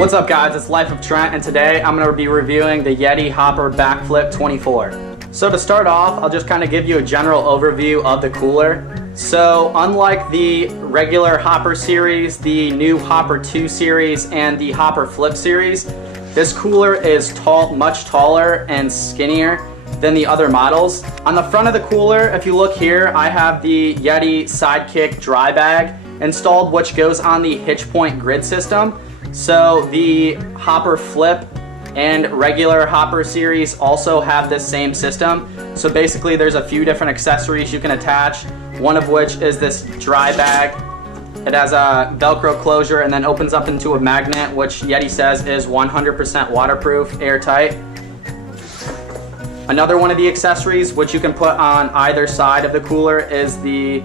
What's up guys, it's Life of Trent, and today I'm going to be reviewing the Yeti Hopper Backflip 24. So to start off, I'll just kind of give you a general overview of the cooler. So unlike the regular Hopper series, the new Hopper 2 series, and the Hopper Flip series, this cooler is much taller and skinnier than the other models. On the front of the cooler, if you look here, I have the Yeti Sidekick dry bag installed, which goes on the hitch point grid system. So the Hopper Flip and regular Hopper series also have this same system. So basically there's a few different accessories you can attach, one of which is this dry bag. It has a Velcro closure and then opens up into a magnet, which Yeti says is 100% waterproof, airtight. Another one of the accessories which you can put on either side of the cooler is the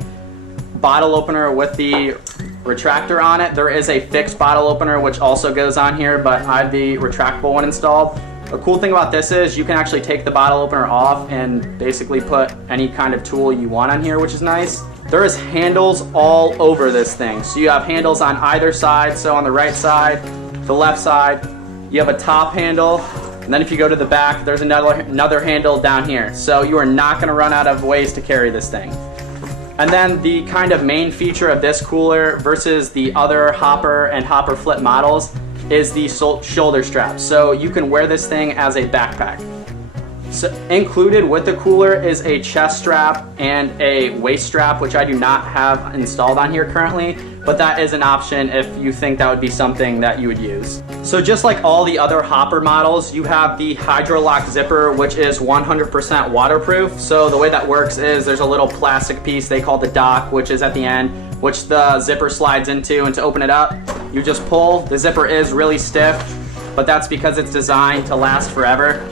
bottle opener with the retractor on it. There is a fixed bottle opener which also goes on here, but I have the retractable one installed. The cool thing about this is you can actually take the bottle opener off and basically put any kind of tool you want on here, which is nice. There is handles all over this thing. So you have handles on either side. So on the right side, the left side, you have a top handle. And then if you go to the back, there's another handle down here. So you are not gonna run out of ways to carry this thing. And then the kind of main feature of this cooler versus the other Hopper and Hopper Flip models is the shoulder strap. So you can wear this thing as a backpack. So included with the cooler is a chest strap and a waist strap, which I do not have installed on here currently, but that is an option if you think that would be something that you would use. So just like all the other Hopper models, you have the Hydro-Lock zipper, which is 100% waterproof. So the way that works is there's a little plastic piece they call the dock, which is at the end, which the zipper slides into, and to open it up, you just pull. The zipper is really stiff, but that's because it's designed to last forever.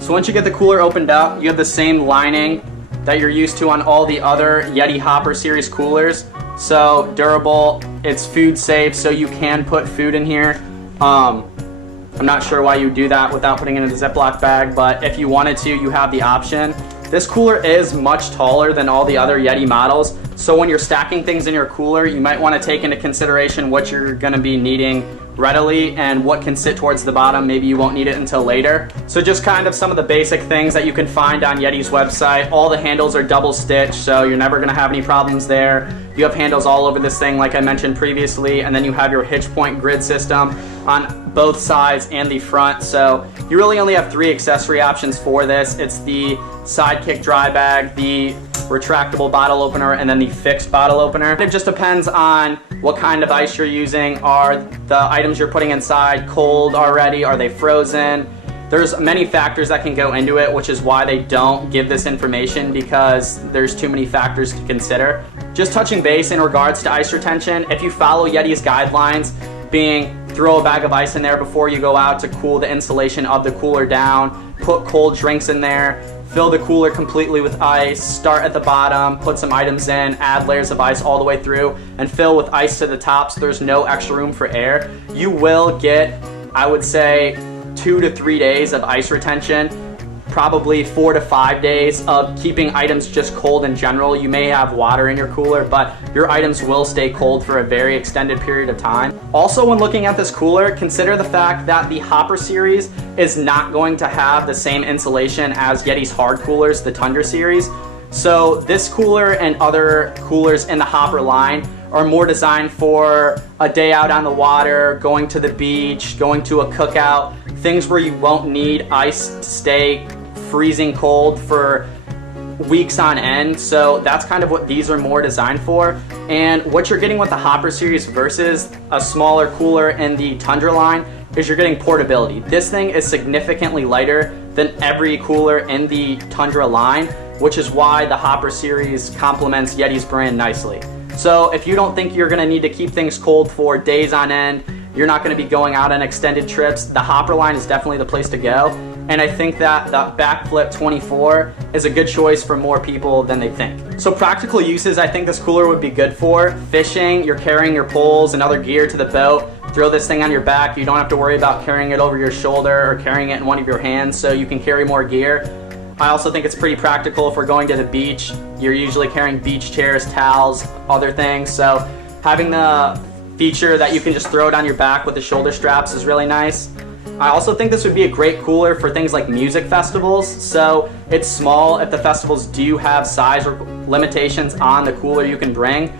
So once you get the cooler opened up, you have the same lining that you're used to on all the other Yeti Hopper series coolers. So durable, it's food safe, so you can put food in here. I'm not sure why you do that without putting it in a Ziploc bag, but if you wanted to, you have the option. This cooler is much taller than all the other Yeti models, so when you're stacking things in your cooler, you might want to take into consideration what you're going to be needing readily and what can sit towards the bottom. Maybe you won't need it until later. So just kind of some of the basic things that you can find on Yeti's website. All the handles are double stitched, so you're never going to have any problems there. You have handles all over this thing like I mentioned previously, and then you have your hitch point grid system on both sides and the front. So you really only have 3 accessory options for this. It's the Sidekick dry bag, the retractable bottle opener, and then the fixed bottle opener. It just depends on what kind of ice you're using. Are the items you're putting inside cold already? Are they frozen? There's many factors that can go into it, which is why they don't give this information, because there's too many factors to consider. Just touching base in regards to ice retention, if you follow Yeti's guidelines, being throw a bag of ice in there before you go out to cool the insulation of the cooler down, put cold drinks in there, fill the cooler completely with ice, start at the bottom, put some items in, add layers of ice all the way through, and fill with ice to the top so there's no extra room for air. You will get, I would say, 2 to 3 days of ice retention, probably 4 to 5 days of keeping items just cold in general. You may have water in your cooler, but your items will stay cold for a very extended period of time. Also, when looking at this cooler, consider the fact that the Hopper series is not going to have the same insulation as Yeti's hard coolers, the Tundra series. So this cooler and other coolers in the Hopper line are more designed for a day out on the water, going to the beach, going to a cookout, things where you won't need ice to stay freezing cold for weeks on end. So that's kind of what these are more designed for. And what you're getting with the Hopper series versus a smaller cooler in the Tundra line is you're getting portability. This thing is significantly lighter than every cooler in the Tundra line, which is why the Hopper series complements Yeti's brand nicely. So if you don't think you're gonna need to keep things cold for days on end, you're not gonna be going out on extended trips, the Hopper line is definitely the place to go. And I think that the Backflip 24 is a good choice for more people than they think. So practical uses I think this cooler would be good for. Fishing, you're carrying your poles and other gear to the boat, throw this thing on your back. You don't have to worry about carrying it over your shoulder or carrying it in one of your hands, so you can carry more gear. I also think it's pretty practical if we're going to the beach. You're usually carrying beach chairs, towels, other things, so having the feature that you can just throw it on your back with the shoulder straps is really nice. I also think this would be a great cooler for things like music festivals. So it's small if the festivals do have size limitations on the cooler you can bring.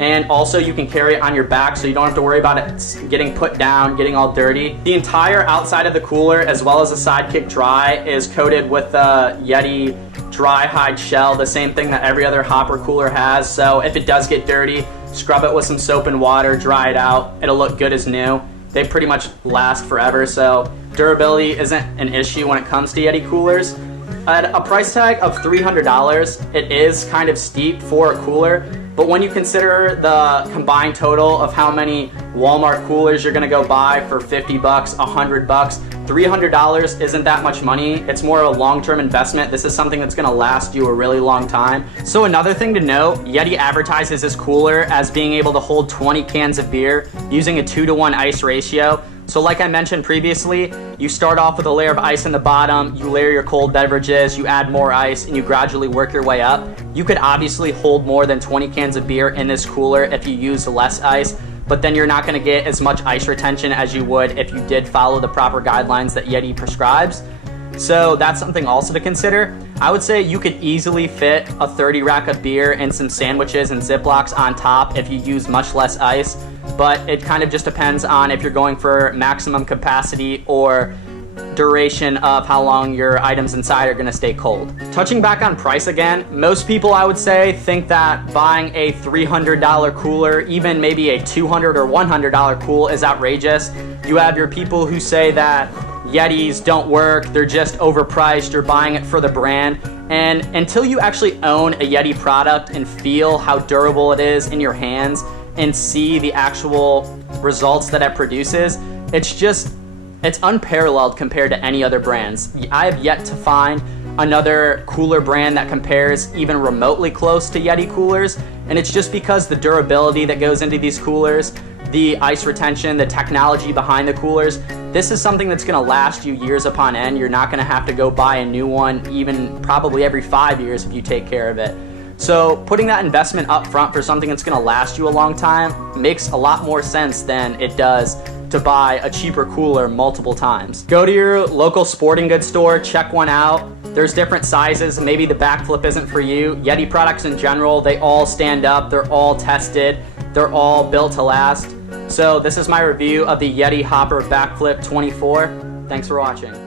And also you can carry it on your back so you don't have to worry about it getting put down, getting all dirty. The entire outside of the cooler, as well as the Sidekick Dry, is coated with the Yeti dry hide shell, the same thing that every other hopper cooler has. So if it does get dirty, scrub it with some soap and water, dry it out, it'll look good as new. They pretty much last forever, so durability isn't an issue when it comes to Yeti coolers. At a price tag of $300, it is kind of steep for a cooler, but when you consider the combined total of how many Walmart coolers you're gonna go buy for 50 bucks, 100 bucks, $300 isn't that much money. It's more of a long-term investment. This is something that's gonna last you a really long time. So another thing to note, Yeti advertises this cooler as being able to hold 20 cans of beer using a 2-to-1 ice ratio. So like I mentioned previously, you start off with a layer of ice in the bottom, you layer your cold beverages, you add more ice, and you gradually work your way up. You could obviously hold more than 20 cans of beer in this cooler if you use less ice, but then you're not gonna get as much ice retention as you would if you did follow the proper guidelines that Yeti prescribes. So that's something also to consider. I would say you could easily fit a 30 rack of beer and some sandwiches and Ziplocs on top if you use much less ice, but it kind of just depends on if you're going for maximum capacity or duration of how long your items inside are gonna stay cold. Touching back on price again, most people I would say think that buying a $300 cooler, even maybe a $200 or $100 cool is outrageous. You have your people who say that Yetis don't work, they're just overpriced, you're buying it for the brand. And until you actually own a Yeti product and feel how durable it is in your hands and see the actual results that it produces, it's unparalleled compared to any other brands. I have yet to find another cooler brand that compares even remotely close to Yeti coolers, and it's just because the durability that goes into these coolers, the ice retention, the technology behind the coolers, this is something that's gonna last you years upon end. You're not gonna have to go buy a new one even probably every 5 years if you take care of it. So putting that investment up front for something that's gonna last you a long time makes a lot more sense than it does to buy a cheaper cooler multiple times. Go to your local sporting goods store, check one out. There's different sizes. Maybe the Backflip isn't for you. Yeti products in general, they all stand up, they're all tested, they're all built to last. So this is my review of the Yeti Hopper Backflip 24. Thanks for watching.